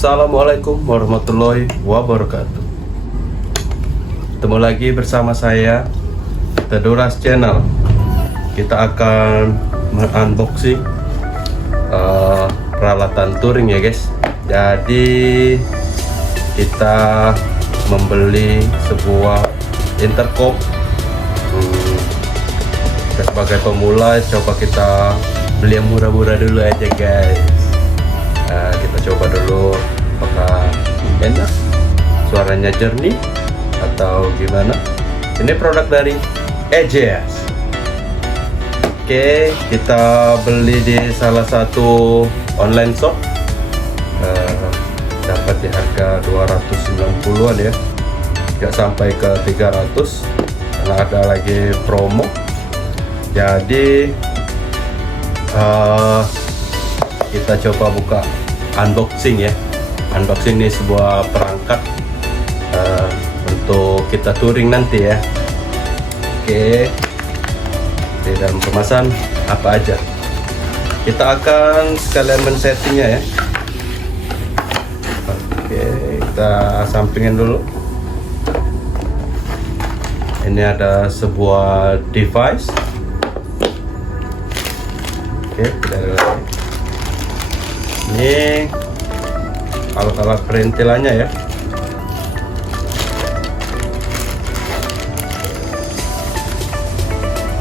Assalamualaikum warahmatullahi wabarakatuh. Ketemu lagi bersama saya Teduras Channel. Kita akan unboxing peralatan touring ya guys. Jadi kita membeli sebuah intercom. Kita sebagai pemula coba kita beli yang murah-murah dulu aja guys. Kita coba dulu apakah enak, suaranya jernih atau gimana. Ini produk dari EJS. Oke, kita beli di salah satu online shop, dapat di harga 290-an ya, nggak sampai ke 300 karena ada lagi promo. Jadi kita coba buka unboxing ya. Unboxing ini sebuah perangkat untuk kita touring nanti ya. Oke, di dalam kemasan apa aja, kita akan sekalian men-settingnya ya. Oke, kita sampingin dulu. Ini ada sebuah device. Oke, kita lihat. Ini alat-alat perintilannya ya.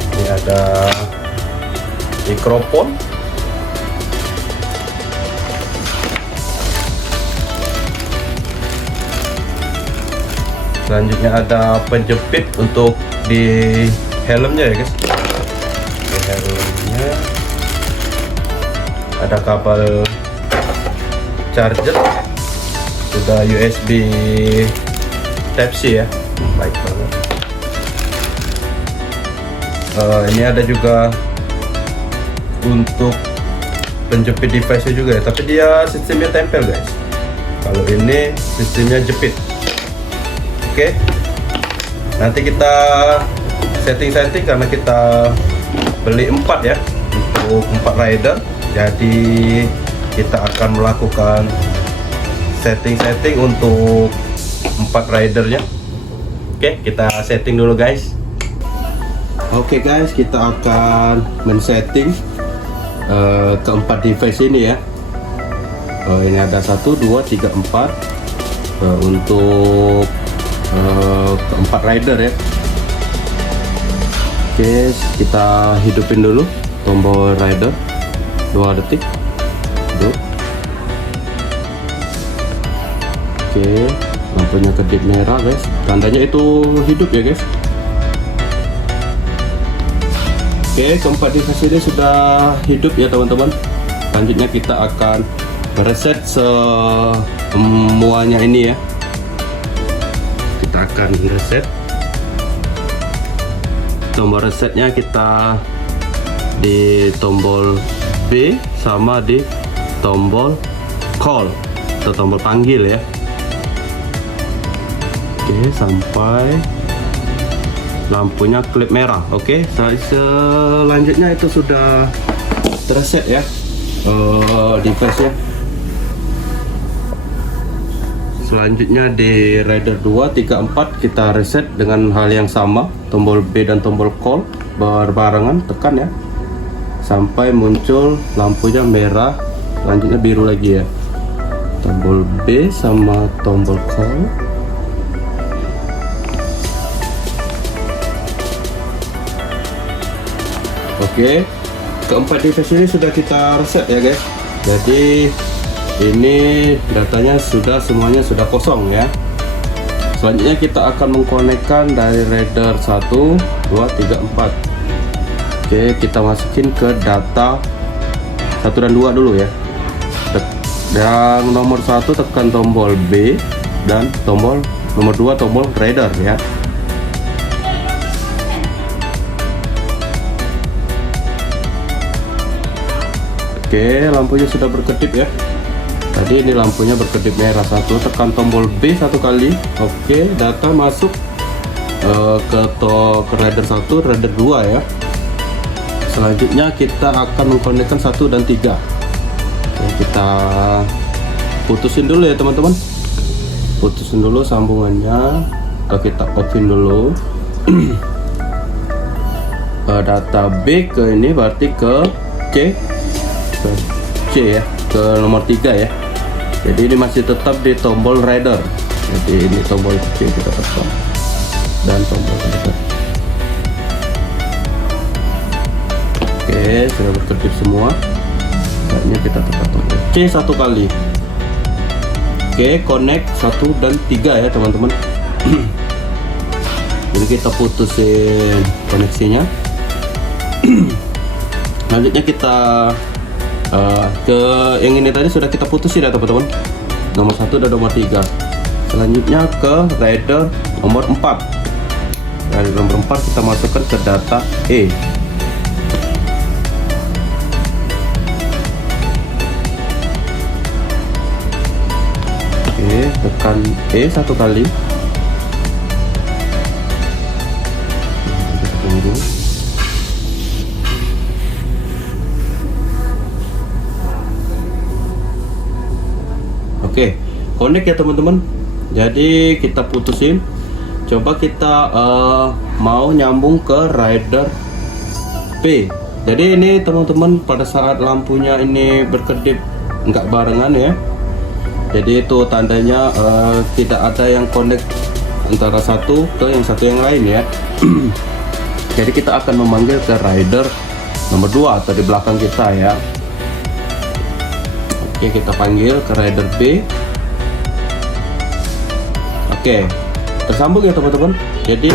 Ini ada mikrofon. Selanjutnya ada penjepit untuk di helmnya ya guys. Di helmnya ada kabel charger, sudah USB Type-C ya, baik banget. Ini ada juga untuk penjepit device-nya juga ya, tapi dia sistemnya tempel guys. Kalau ini sistemnya jepit. Oke, nanti kita setting karena kita beli 4 ya, untuk 4 rider. Jadi kita akan melakukan setting untuk 4 ridernya. Oke, kita setting dulu guys. Oke guys, kita akan men-setting keempat device ini ya. Ini ada 1, 2, 3, 4 untuk keempat rider ya. Oke, kita hidupin dulu tombol rider 2 detik. Oke, lampunya kedip merah guys, tandanya itu hidup ya guys. Oke, keempat device ini sudah hidup ya teman-teman. Selanjutnya kita akan reset semuanya ini ya. Kita akan reset. Tombol resetnya kita di tombol B sama di tombol call atau tombol panggil ya. Oke, sampai lampunya klip merah. Oke, selanjutnya itu sudah terset ya device-nya. Selanjutnya di rider 2, 3, 4 kita reset dengan hal yang sama, tombol B dan tombol call berbarengan, tekan ya sampai muncul lampunya merah, selanjutnya biru lagi ya. Tombol B sama tombol call. Oke, keempat device ini sudah kita reset ya guys. Jadi ini datanya semuanya sudah kosong ya. Selanjutnya kita akan mengkonekkan dari rider 1, 2, 3, 4. Oke, kita masukin ke data 1 dan 2 dulu ya. Yang nomor 1 tekan tombol B dan tombol nomor 2 tombol rider ya. Oke, lampunya sudah berkedip ya. Tadi ini lampunya berkedip merah. 1, tekan tombol B 1 kali. Oke, data masuk ke rider 1, rider 2 ya. Selanjutnya kita akan mengkonekkan 1 dan 3. Oke, kita putusin dulu ya teman-teman, putusin dulu sambungannya. Kita offin dulu. Data B ke ini berarti ke C ya, ke nomor 3 ya. Jadi ini masih tetap di tombol rider. Jadi ini tombol C kita tekan dan tombol rider. Oke, sudah berkedip semua. Saatnya kita tekan tombol C 1 kali. Oke, connect 1 dan 3 ya teman-teman. Jadi kita putusin koneksinya. Selanjutnya kita ke yang ini tadi sudah kita putusin ya teman-teman, nomor 1 dan nomor 3. Selanjutnya ke rider nomor 4. Rider nomor 4 kita masukkan ke data E. Oke, tekan E 1 kali. Kita tunggu. Oke, connect ya teman-teman. Jadi kita putusin. Coba kita mau nyambung ke rider P. Jadi ini teman-teman, pada saat lampunya ini berkedip nggak barengan ya. Jadi itu tandanya tidak ada yang connect antara satu ke yang lain ya. Jadi kita akan memanggil ke rider nomor 2 atau di belakang kita ya. Oke, kita panggil ke rider B. Oke, tersambung ya teman-teman. Jadi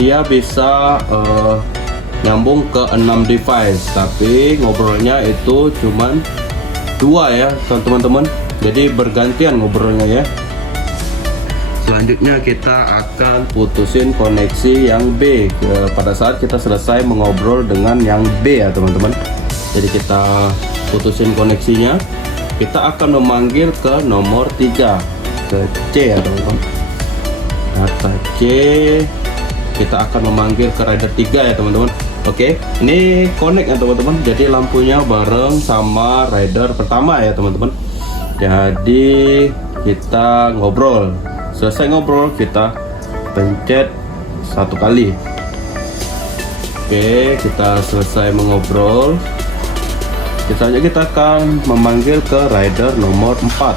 dia bisa nyambung ke 6 device, tapi ngobrolnya itu cuman 2 ya teman-teman. Jadi bergantian ngobrolnya ya. Selanjutnya kita akan putusin koneksi yang B pada saat kita selesai mengobrol dengan yang B ya teman-teman. Jadi kita putusin koneksinya. Kita akan memanggil ke nomor 3, ke C ya teman-teman. Data C kita akan memanggil ke rider 3 ya teman-teman. Oke, ini connect ya teman-teman. Jadi lampunya bareng sama rider pertama ya teman-teman. Jadi kita ngobrol. Selesai ngobrol kita pencet 1 kali. Oke, kita selesai mengobrol. Selanjutnya kita akan memanggil ke rider nomor 4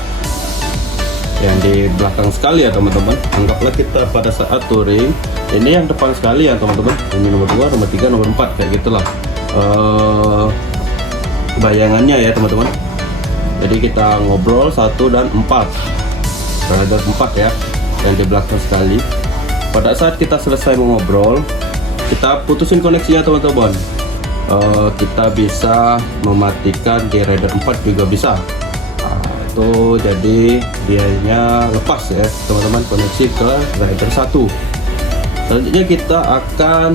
yang di belakang sekali ya teman-teman. Anggaplah kita pada saat touring, ini yang depan sekali ya teman-teman. Ini nomor 2, nomor 3, nomor 4 kayak gitulah bayangannya ya teman-teman. Jadi kita ngobrol 1 dan 4, rider 4 ya yang di belakang sekali. Pada saat kita selesai mengobrol, kita putusin koneksinya teman-teman. Kita bisa mematikan di rider 4 juga bisa. Itu jadi dianya lepas ya teman-teman, koneksi ke rider 1. Selanjutnya kita akan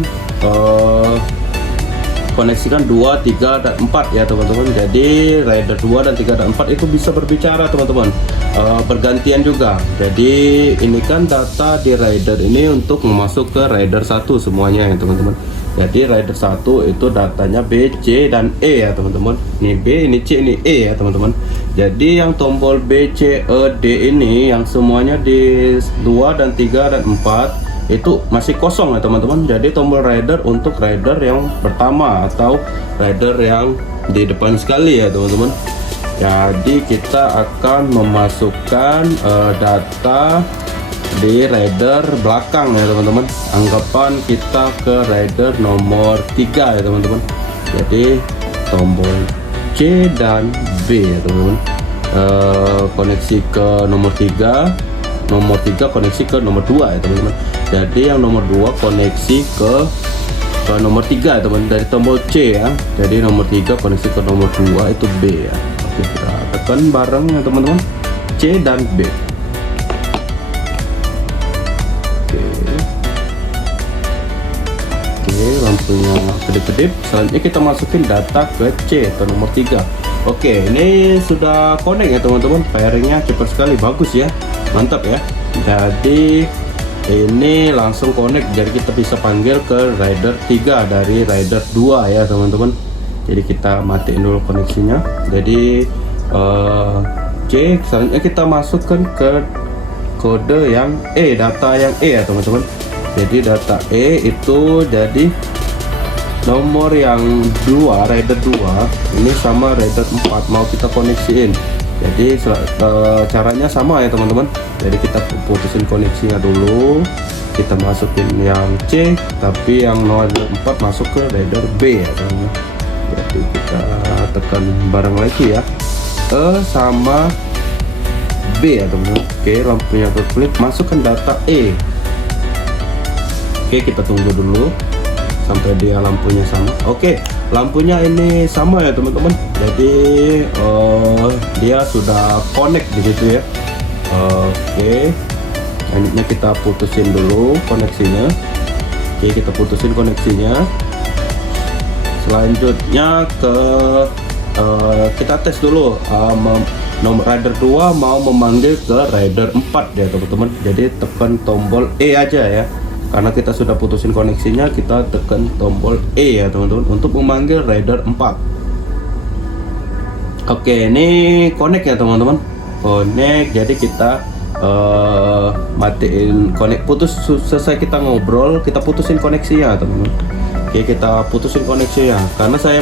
koneksikan 2, 3, dan 4 ya teman-teman. Jadi rider 2 dan 3 dan 4 itu bisa berbicara teman-teman, bergantian juga. Jadi ini kan data di rider ini untuk masuk ke rider 1 semuanya ya teman-teman. Jadi rider 1 itu datanya B, C, dan E ya teman-teman. Ini B, ini C, ini E ya teman-teman. Jadi yang tombol B, C, E, D ini yang semuanya di 2 dan 3 dan 4 itu masih kosong ya teman-teman. Jadi tombol rider untuk rider yang pertama atau rider yang di depan sekali ya teman-teman. Jadi kita akan memasukkan data di rider belakang ya teman-teman. Anggapan kita ke rider nomor 3 ya teman-teman. Jadi tombol C dan B ya teman-teman. Koneksi ke nomor 3, nomor 3 koneksi ke nomor 2 ya teman-teman. Jadi yang nomor 2 koneksi ke nomor 3 ya teman, dari tombol C ya. Jadi nomor 3 koneksi ke nomor 2 itu B ya. Oke, kita tekan bareng ya teman-teman, C dan B. Lampunya kedip-kedip. Selanjutnya kita masukin data ke C atau nomor 3. Oke, ini sudah connect ya teman-teman. Pairingnya cepat sekali, bagus ya, mantap ya. Jadi ini langsung connect. Jadi kita bisa panggil ke rider 3 dari rider 2 ya teman-teman. Jadi kita matiin dulu koneksinya. Jadi C. Selanjutnya kita masukkan ke kode yang E, data yang E ya teman-teman. Jadi data E itu jadi nomor yang 2, rider 2 ini sama rider 4 mau kita koneksiin. Jadi caranya sama ya teman-teman. Jadi kita putusin koneksinya dulu, kita masukin yang C, tapi yang rider 4 masuk ke rider B ya teman-teman. Jadi kita tekan bareng lagi ya, E sama B ya teman-teman. Oke, lampunya berkelip, masukkan data E. Oke, kita tunggu dulu sampai dia lampunya sama. Oke, lampunya ini sama ya teman-teman. Jadi dia sudah connect di situ ya. Oke, selanjutnya kita putusin dulu koneksinya. Oke, kita putusin koneksinya. Selanjutnya kita tes dulu nomor rider 2 mau memanggil ke rider 4 ya teman-teman. Jadi tekan tombol E aja ya, karena kita sudah putusin koneksinya. Kita tekan tombol E ya teman-teman untuk memanggil rider 4. Oke, ini connect ya teman-teman, connect. Jadi kita matiin connect, putus. Selesai kita ngobrol, kita putusin koneksinya teman-teman. Oke, kita putusin koneksinya karena saya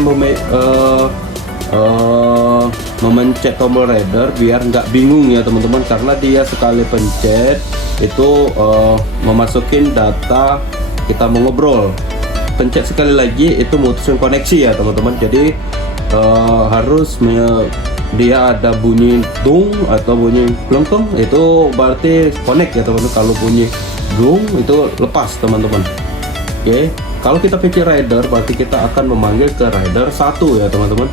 memencet tombol rider biar nggak bingung ya teman-teman, karena dia sekali pencet itu memasukin data kita mau ngobrol. Pencet sekali lagi itu mutusin koneksi ya teman-teman. Jadi harus dia ada bunyi dung atau bunyi klengkeng, itu berarti connect ya teman-teman. Kalau bunyi dung itu lepas teman-teman. Oke, kalau kita PC rider berarti kita akan memanggil ke rider 1 ya teman-teman.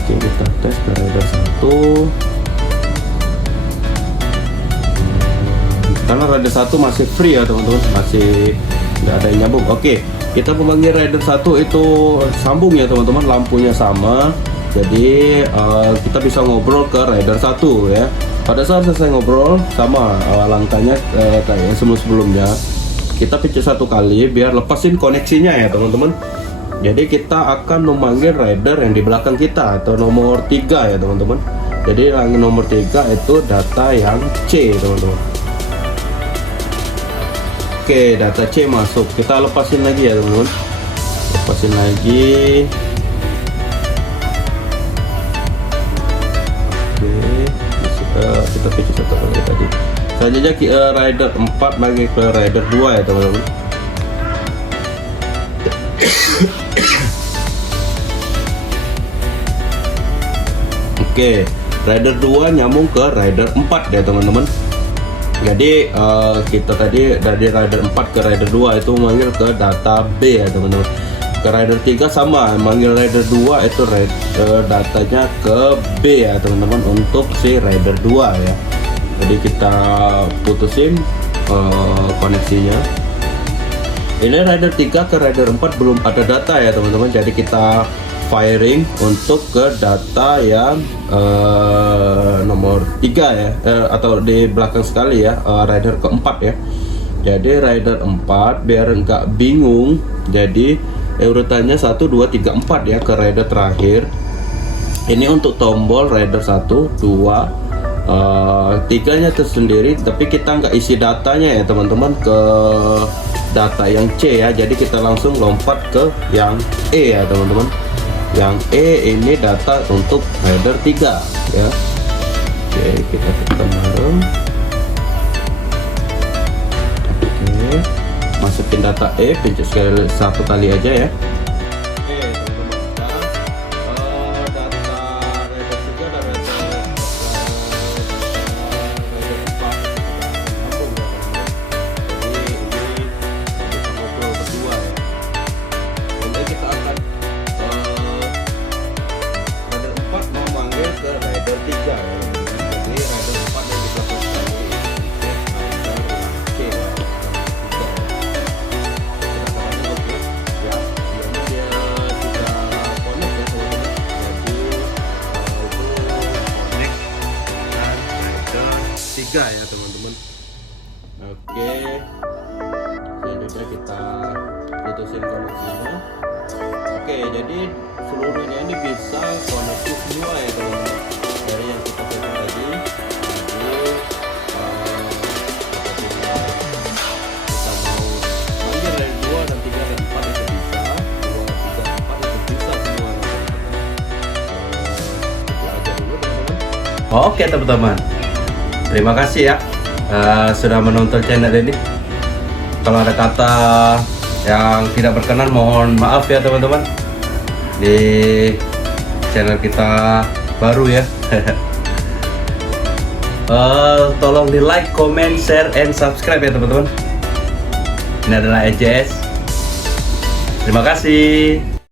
Oke, kita tes ke rider 1. Karena rider 1 masih free ya teman-teman, masih nggak ada yang nyambung. Oke, kita memanggil rider 1 itu sambung ya teman-teman, lampunya sama. Jadi kita bisa ngobrol ke rider 1 ya. Pada saat selesai ngobrol sama langkahnya kayak sebelum-sebelumnya. Kita pencet 1 kali biar lepasin koneksinya ya teman-teman. Jadi kita akan memanggil rider yang di belakang kita atau nomor 3 ya teman-teman. Jadi yang nomor 3 itu data yang C teman-teman. Oke, data C masuk. Kita lepasin lagi ya teman-teman. Lepasin lagi. Oke, kita pencet 1 kali tadi. Selanjutnya rider 4 lagi ke rider 2 ya teman-teman. Oke, rider 2 nyambung ke rider 4 ya teman-teman. Jadi kita tadi dari rider 4 ke rider 2 itu memanggil ke data B ya teman-teman. Ke rider 3 sama, manggil rider 2 itu datanya ke B ya teman-teman untuk si rider 2 ya. Jadi kita putusin koneksinya. Ini rider 3 ke rider 4 belum ada data ya teman-teman. Jadi kita firing untuk ke data yang nomor 3 ya, atau di belakang sekali ya, rider keempat ya. Jadi rider 4 biar enggak bingung, jadi urutannya 1, 2, 3, 4 ya ke rider terakhir. Ini untuk tombol rider 1, 2, 3-nya tersendiri, tapi kita nggak isi datanya ya teman-teman ke data yang C ya. Jadi kita langsung lompat ke yang E ya teman-teman. Yang E ini data untuk rider 3 ya. Oke, kita tekan bareng. Oke, masukin data E, pencet sekali 1 kali aja ya. Ya teman-teman. Oke, selanjutnya kita putusin koneksinya. Oke, jadi seluruhnya ini bisa koneksi semua ya teman-teman. Dari yang kita Oke teman-teman, terima kasih ya sudah menonton channel ini. Kalau ada kata yang tidak berkenan mohon maaf ya teman-teman. Di channel kita baru ya. Tolong di like, comment, share, and subscribe ya teman-teman. Ini adalah EJS. Terima kasih.